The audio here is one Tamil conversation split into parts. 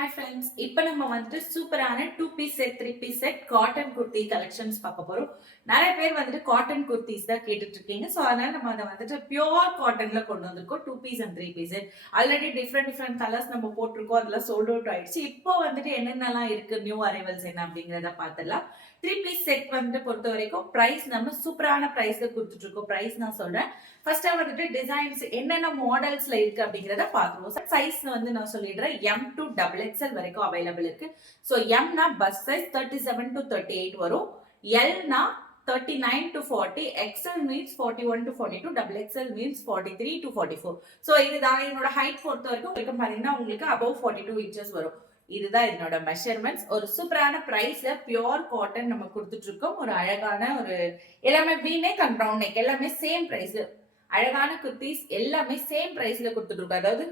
ஹாய் ஃப்ரெண்ட்ஸ், இப்போ நம்ம வந்துட்டு சூப்பரான 2 piece set 3 piece set cotton kurti collections பார்க்க போறோம். நிறைய பேர் வந்துட்டு காட்டன் குர்த்திஸ் தான் கேட்டுட்டு இருக்கீங்க. ஸோ அதனால நம்ம அதை வந்துட்டு பியோர் காட்டன்ல கொண்டு வந்திருக்கோம். 2 piece and 3 piece set. Already different colours நம்ம போட்டிருக்கோம். அதெல்லாம் சோல்ட் அவுட் ஆயிடுச்சு. இப்போ வந்துட்டு என்னென்னலாம் இருக்கு, நியூ அரைவல்ஸ் என்ன அப்படிங்கிறத பார்த்துடலாம். 3 பீஸ் செட் வந்துட்டு பொறுத்த வரைக்கும் பிரைஸ் நம்ம சூப்பரான பிரைஸ்ல கொடுத்துட்டு இருக்கோம். பிரைஸ் நான் சொல்றேன். ஃபர்ஸ்டா வந்துட்டு டிசைன்ஸ் என்னென்ன மாடல்ஸ்ல இருக்கு அப்படிங்கறத பாத்துருவோம். சைஸ் வந்து நான் சொல்லிடுறேன். M to XXL வரைக்கும் அவைலபிள் இருக்கு. ஸோ எம்னா பஸ் சைஸ் 37 to 38 வரும். எல்னா 39 to 40, XL means 41 to 42, XXL means 43 to 44. So இதுதான் என்னோட ஹைட் பொறுத்த வரைக்கும் பாத்தீங்கன்னா உங்களுக்கு above 42 inches வரும். இதுதான் என்னோட மெஷர்மெண்ட்ஸ். ஒரு சூப்பரான பிரைஸ்ல பியோர் காட்டன் நம்ம கொடுத்துட்டு இருக்கோம். ஒரு அழகான ஒரு எல்லாமே வீநெக் அண்ட் ரவுண்ட் நெக் எல்லாமே சேம் பிரைஸ்ல அழகான குர்த்திஸ் எல்லாமே சேம் பிரைஸ்ல கொடுத்துட்டு இருக்கோம். அதாவது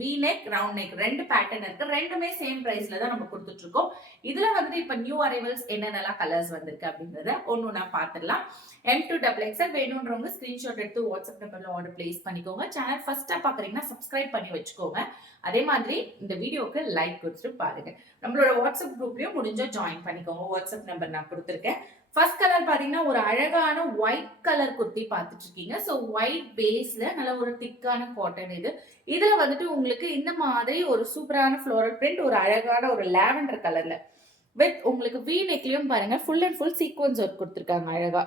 வி நெக் ரவுண்ட் நெக் ரெண்டு பேட்டர்ன் இருக்கு. ரெண்டுமே சேம் பிரைஸ்ல தான் நம்ம கொடுத்துட்டு இருக்கோம். இதுல வந்து இப்ப நியூ அரைவல்ஸ் என்னென்னலாம் கலர்ஸ் வந்திருக்கு அப்படிங்கறத ஒண்ணு பார்த்துடலாம். M to XXL வேணும்ன்றவங்க ஸ்கிரீன்ஷாட் எடுத்து வாட்ஸ்அப் நம்பர்ல ஆர்டர் பிளேஸ் பண்ணிக்கோங்க. சேனல் ஃபர்ஸ்டா பாக்குறீங்கன்னா சப்ஸ்கிரைப் பண்ணி வச்சுக்கோங்க. அதே மாதிரி இந்த வீடியோக்கு லைக் கொடுத்துட்டு பாருங்க. நம்மளோட வாட்ஸ்அப் குரூப்லயும் முடிஞ்சா ஜாயின் பண்ணிக்கோங்க. வாட்ஸ்அப் நம்பர் நான் கொடுத்துருக்கேன். ஃபர்ஸ்ட் கலர் பாத்தீங்கன்னா ஒரு அழகான ஒயிட் கலர் குர்த்தி பார்த்துட்டு இருக்கீங்க. ஸோ ஒயிட் பேஸ்ல நல்ல ஒரு திக்கான காட்டன் இது. இதுல வந்துட்டு உங்களுக்கு இந்த மாதிரி ஒரு சூப்பரான ஃப்ளோரல் பிரிண்ட், ஒரு அழகான ஒரு லாவெண்டர் கலர்ல வித் உங்களுக்கு வி நெக்லயும் பாருங்க full and full sequence work கொடுத்துருக்காங்க அழகா.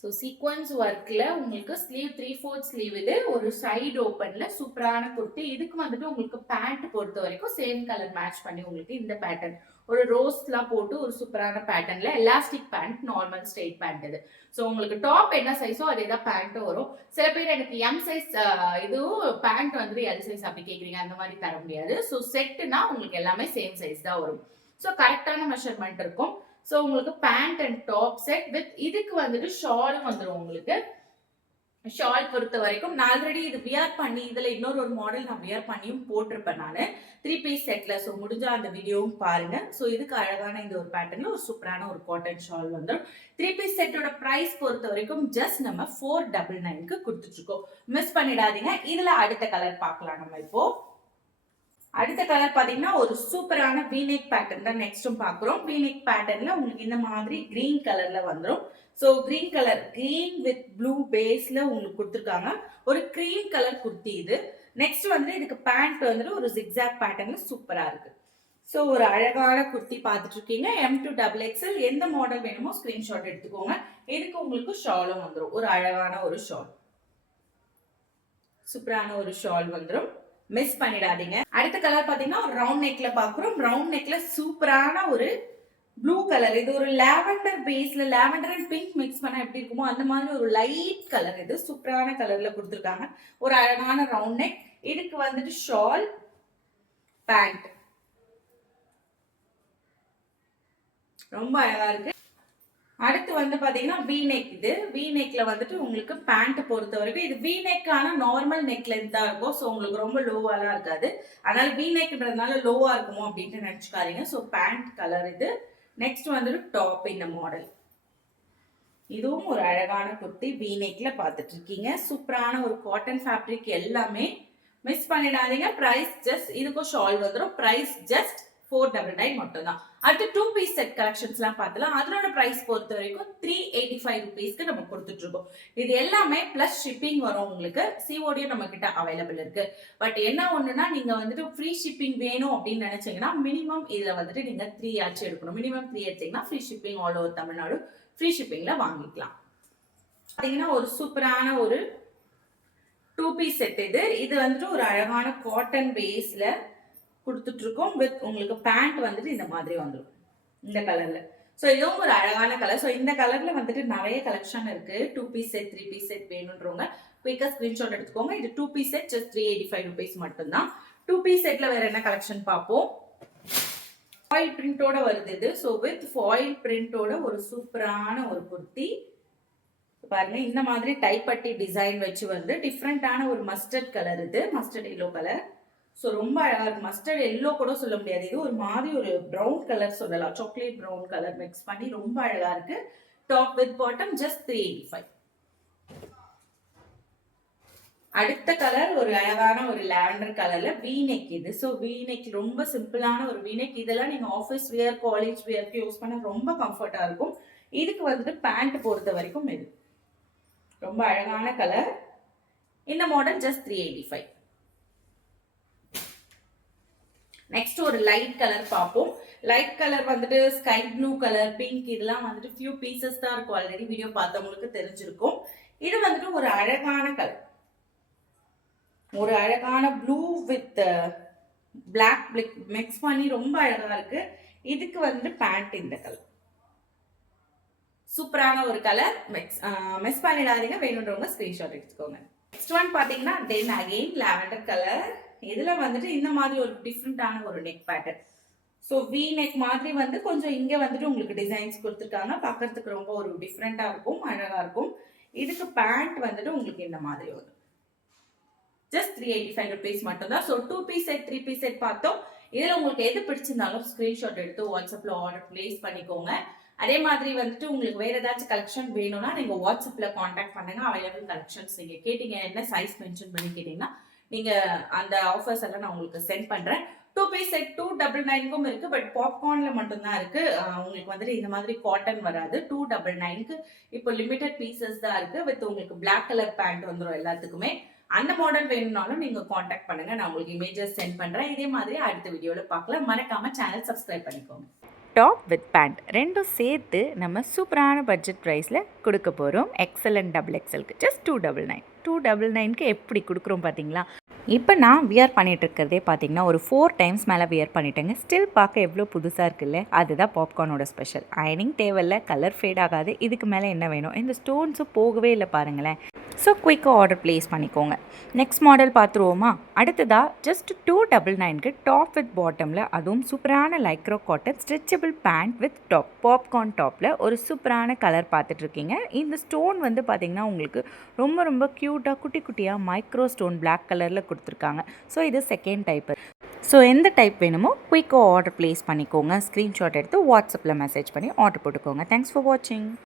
ஸோ சீக்வன்ஸ் ஒர்க்ல உங்களுக்கு ஸ்லீவ் 3/4 ஸ்லீவ் இது ஒரு சைடு ஓப்பன்ல சூப்பரான குர்த்தி. இதுக்கு வந்துட்டு உங்களுக்கு பேண்ட் பொறுத்த வரைக்கும் சேம் கலர் மேட்ச் பண்ணி உங்களுக்கு இந்த பேட்டர்ன் ஒரு ரோஸ்லாம் போட்டு ஒரு சூப்பரான பேட்டர்ன்ல elastic pant, normal straight pant இது. ஸோ உங்களுக்கு டாப் என்ன சைஸோ அதே தான் பேண்ட்டும் வரும். சில பேர் எனக்கு எம் சைஸ் இதுவும் பேண்ட் வந்துட்டு எல் சைஸ் அப்படி கேட்குறீங்க, அந்த மாதிரி தர முடியாது. ஸோ செட்டுனா உங்களுக்கு எல்லாமே சேம் சைஸ் தான் வரும். ஸோ கரெக்டான மெஷர்மெண்ட் இருக்கும். ஸோ உங்களுக்கு pant and top set with இதுக்கு வந்துட்டு ஷாலும் வந்துடும். உங்களுக்கு ஷால் பொறுத்த வரைக்கும் நான் ஆல்ரெடி இது வியர் பண்ணி இதுல இன்னொரு மாடல் நான் வியர் பண்ணியும் போட்டிருப்பேன் நான் 3 பீஸ் செட்ல. ஸோ முடிஞ்சா அந்த வீடியோவும் பாருங்க. ஸோ இதுக்கு அழகான இந்த ஒரு பேட்டர்ன்ல ஒரு சூப்பரான ஒரு காட்டன் ஷால் வந்துடும். 3 பீஸ் செட்டோட பிரைஸ் பொறுத்த வரைக்கும் ஜஸ்ட் நம்ம 499க்கு கொடுத்துட்டு இருக்கோம். மிஸ் பண்ணிடாதீங்க. இதுல அடுத்த கலர் பார்க்கலாம். நம்ம இப்போ அடுத்த கலர் பாத்தீங்கன்னா ஒரு சூப்பரான வீநெக் பேட்டர்ன் தான் நெக்ஸ்டும் பாக்குறோம். வீநெக் பேட்டர்ன்ல உங்களுக்கு இந்த மாதிரி கிரீன் கலர்ல வந்துடும். So green colour, green with blue பேஸ்ல உங்களுக்கு கொடுத்துருக்காங்க. ஒரு கிரீம் கலர் குர்த்தி இது. நெக்ஸ்ட் வந்து இதுக்கு பேண்ட் வந்துட்டு ஒரு ஜிக்ஸாக் பேட்டர்ன்ல சூப்பரா இருக்கு. ஸோ ஒரு அழகான குர்த்தி பார்த்துட்டு இருக்கீங்க. M to XXL எந்த மாடல் வேணுமோ ஸ்கிரீன்ஷாட் எடுத்துக்கோங்க. இதுக்கு உங்களுக்கு ஷாலும் வந்துடும். ஒரு அழகான ஒரு ஷால், சூப்பரான ஒரு ஷால் வந்துடும். மிஸ் பண்ணிடாதீங்க. அடுத்த கலர் பாத்தீங்கன்னா ரவுண்ட் நெக்ல பாக்குறோம். ரவுண்ட் நெக்ல சூப்பரான ஒரு ப்ளூ கலர். இது ஒரு லாவெண்டர் பேஸ்ல லாவெண்டர் அண்ட் பிங்க் மிக்ஸ் பண்ணா எப்படி இருக்குமோ அந்த மாதிரி ஒரு லைட் கலர். இது சூப்பரான கலர்ல கொடுத்துருக்காங்க. ஒரு அழகான ரவுண்ட் நெக். இதுக்கு வந்துட்டு ஷால், பேண்ட் ரொம்ப அழகா இருக்கு. அடுத்து வந்து பாத்தீங்கன்னா வீநெக். இது வீநெக்ல வந்துட்டு உங்களுக்கு பேண்ட் பொறுத்த வரைக்கும் இது வீநெக்கான நார்மல் நெக் லென்த் தான் இருக்கும். ஸோ உங்களுக்கு ரொம்ப லோவாலாம் இருக்காது. அதனால வீநெக்ன்றதுனால லோவா இருக்குமோ அப்படின்ட்டு நினைச்சுக்காதீங்க. ஸோ பேண்ட் கலர் இது. நெக்ஸ்ட் வந்துட்டு டாப் இந்த மாடல். இதுவும் ஒரு அழகான குர்த்தி வீநெக்ல பார்த்துட்டு இருக்கீங்க. சூப்பரான ஒரு காட்டன் ஃபேப்ரிக் எல்லாமே. மிஸ் பண்ணிடாதீங்க. பிரைஸ் ஜஸ்ட் இதுக்கும் ஷால் வந்துடும். பிரைஸ் ஜஸ்ட் 499 மட்டும் தான். அடுத்து 2 பீஸ் செட் கலெக்ஷன்ஸ் எல்லாம் பார்த்தலாம். அதனோட பிரைஸ் பொறுத்த வரைக்கும் 385 ருபீஸ்க்கு நம்ம கொடுத்துட்டு இருக்கோம். இது எல்லாமே பிளஸ் ஷிப்பிங் வரும். உங்களுக்கு சிஓடியும் நம்ம கிட்ட அவைலபிள் இருக்கு. பட் என்ன ஒண்ணுன்னா நீங்க வந்துட்டு ஃப்ரீ ஷிப்பிங் வேணும் அப்படின்னு நினைச்சீங்கன்னா மினிமம் இதுல வந்துட்டு நீங்க 3 ஆச்சு எடுக்கணும். மினிமம் 3 எடுத்தீங்கன்னா free shipping all over Tamil Nadu free ஷிப்பிங்ல வாங்கிக்கலாம். பாத்தீங்கன்னா ஒரு சூப்பரான ஒரு 2 பீஸ் செட் இது. இது வந்துட்டு ஒரு அழகான காட்டன் பேஸ்ல கொடுத்துட்டு இருக்கோம். வித் உங்களுக்கு பேண்ட் வந்துட்டு இந்த மாதிரி வந்துடும் இந்த கலர்ல. ஸோ இதுவும் ஒரு அழகான கலர். ஸோ இந்த கலர்ல வந்துட்டு நிறைய கலெக்ஷன் இருக்கு. 2 பீஸ் செட் 3 பீஸ் செட் வேணுன்றவங்க குயிக்கா ஸ்கிரீன்ஷாட் எடுத்துக்கோங்க. இது 2 பீஸ் செட் ஜஸ்ட் 385 ருபீஸ் மட்டும்தான். 2 பீஸ் செட்ல வேற என்ன கலெக்ஷன் பார்ப்போம். ஃபாயில் பிரிண்டோட வருது இது. ஸோ வித் ஃபாயில் பிரிண்டோட ஒரு சூப்பரான ஒரு குர்த்தி பாருங்க. இந்த மாதிரி டைப்பட்டி டிசைன் வச்சு வந்து டிஃப்ரெண்டான ஒரு மஸ்டர்ட் கலர். இது மஸ்டர்ட் எல்லோ கலர். ஸோ ரொம்ப அழகா இருக்கு. மஸ்டர்ட் எல்லோ கூட சொல்ல முடியாது. இது ஒரு மாதிரி ஒரு ப்ரௌன் கலர் சொல்லலாம். சாக்லேட் ப்ரௌன் கலர் மிக்ஸ் பண்ணி ரொம்ப அழகா இருக்கு. Top with bottom just 385. அடுத்த கலர் ஒரு அழகான ஒரு லாவெண்டர் கலர்ல வீநெக் இது. ஸோ வீநெக் ரொம்ப சிம்பிளான ஒரு வீநெக். இதெல்லாம் நீங்க ஆஃபீஸ் வியர், காலேஜ் வியர்க்கு யூஸ் பண்ண ரொம்ப கம்ஃபர்ட்டா இருக்கும். இதுக்கு வந்துட்டு பேண்ட் பொறுத்த வரைக்கும் இது ரொம்ப அழகான கலர். இந்த மாடல் ஜஸ்ட் 385. நெக்ஸ்ட் ஒரு லைட் கலர் பார்ப்போம். லைட் கலர் வந்துட்டு ஸ்கை ப்ளூ கலர், பிங்க், இதெல்லாம் வந்துட்டு ஃபியூ பீசஸ் தான் இருக்கும். ஆல்ரெடி வீடியோ பார்த்தவங்களுக்கு தெரிஞ்சிருக்கும். இது வந்துட்டு ஒரு அழகான கலர், ஒரு அழகான ப்ளூ வித் பிளாக் மிக்ஸ் பண்ணி ரொம்ப அழகா இருக்கு. இதுக்கு வந்துட்டு பேண்ட் இந்த கலர் சூப்பரான ஒரு கலர். மிஸ் பண்ணிடாதீங்க, வேணுன்றவங்க ஸ்கிரீன்ஷாட் எடுத்துக்கோங்க. நெக்ஸ்ட் ஒன் பாத்தீங்கன்னா தென் அகைன் லாவெண்டர் கலர். இதுல வந்துட்டு இந்த மாதிரி ஒரு டிஃப்ரெண்டான ஒரு neck pattern. So we neck மாதிரி வந்து கொஞ்சம் இங்க வந்துட்டு உங்களுக்கு டிசைன்ஸ் கொடுத்துருக்காங்க. பார்க்கறதுக்கு ரொம்ப ஒரு டிஃப்ரெண்டா இருக்கும், அழகா இருக்கும். இதுக்கு பேண்ட் வந்துட்டு உங்களுக்கு இந்த மாதிரி வரும். ஜஸ்ட் 385 rupees மட்டும் தான். So 2 piece set, 3 piece set பார்த்தோம். இதுல உங்களுக்கு எது பிடிச்சிருந்தாலும் ஸ்கிரீன்ஷாட் எடுத்து வாட்ஸ்அப்ல ஆர்டர் பிளேஸ் பண்ணிக்கோங்க. அதே மாதிரி வந்துட்டு உங்களுக்கு வேற ஏதாச்சும் கலெக்ஷன் வேணும்னா நீங்க வாட்ஸ்அப்ல காண்டாக்ட் பண்ணுங்க. அவைலபிள் கலெக்ஷன்ஸ் நீங்க கேட்டீங்க, என்ன சைஸ் மென்ஷன் பண்ணி கேட்டீங்கன்னா நீங்க அந்த ஆஃபர்ஸ் எல்லாம் நான் உங்களுக்கு சென்ட் பண்றேன். 2 பீஸ் செட் 299க்கும் இருக்கு. பட் பாப்கார்ன்ல மட்டும்தான் இருக்கு. உங்களுக்கு வந்துட்டு இந்த மாதிரி காட்டன் வராது. 299க்கு இப்போ லிமிடெட் பீசஸ் தான் இருக்கு. வித் உங்களுக்கு பிளாக் கலர் பேண்ட் வந்துடும் எல்லாத்துக்குமே. அந்த மாடல் வேணும்னாலும் நீங்க காண்டாக்ட் பண்ணுங்க, நான் உங்களுக்கு இமேஜஸ் சென்ட் பண்றேன். இதே மாதிரி அடுத்த வீடியோல பார்க்கலாம். மறக்காம சேனல் சப்ஸ்கிரைப் பண்ணிக்கோங்க. டாப் வித் பேண்ட் ரெண்டும் சேர்த்து நம்ம சூப்பரான பட்ஜெட் ப்ரைஸில் கொடுக்க போகிறோம். எக்ஸலண்ட் டபுள் எக்ஸலுக்கு ஜஸ்ட் 299. 299க்கு எப்படி கொடுக்குறோம் பார்த்தீங்களா? இப்போ நான் வியர் பண்ணிகிட்ருக்கிறதே பார்த்தீங்கன்னா ஒரு 4 டைம்ஸ் மேலே வியர் பண்ணிட்டேங்க. ஸ்டில் பார்க்க எவ்வளோ புதுசாக இருக்குல்ல, அதுதான் பாப்கார்னோட ஸ்பெஷல். அயனிங் தேவையில்ல, கலர் ஃபேட் ஆகாது. இதுக்கு மேலே என்ன வேணும்? இந்த ஸ்டோன்ஸும் போகவே இல்லை பாருங்களேன். ஸோ குயிக்காக ஆர்டர் ப்ளேஸ் பண்ணிக்கோங்க. நெக்ஸ்ட் மாடல் பார்த்துருவோமா? அடுத்ததாக ஜஸ்ட் 299க்கு டாப் வித் பாட்டமில், அதுவும் சூப்பரான Lycra cotton stretchable pant with top, popcorn டாப்பில் ஒரு சூப்பரான கலர் பார்த்துட்ருக்கீங்க. இந்த ஸ்டோன் வந்து பார்த்திங்கன்னா உங்களுக்கு ரொம்ப ரொம்ப க்யூட்டாக குட்டி குட்டியாக மைக்ரோ ஸ்டோன் பிளாக் கலரில் கொடுத்துருக்காங்க. ஸோ இது செகண்ட் டைப்பு. ஸோ எந்த டைப் வேணுமோ குயிக்காக ஆர்டர் ப்ளேஸ் பண்ணிக்கோங்க. ஸ்க்ரீன்ஷாட் எடுத்து வாட்ஸ்அப்பில் மெசேஜ் பண்ணி ஆர்டர் போட்டுக்கோங்க. தேங்க்ஸ் ஃபார் வாட்சிங்.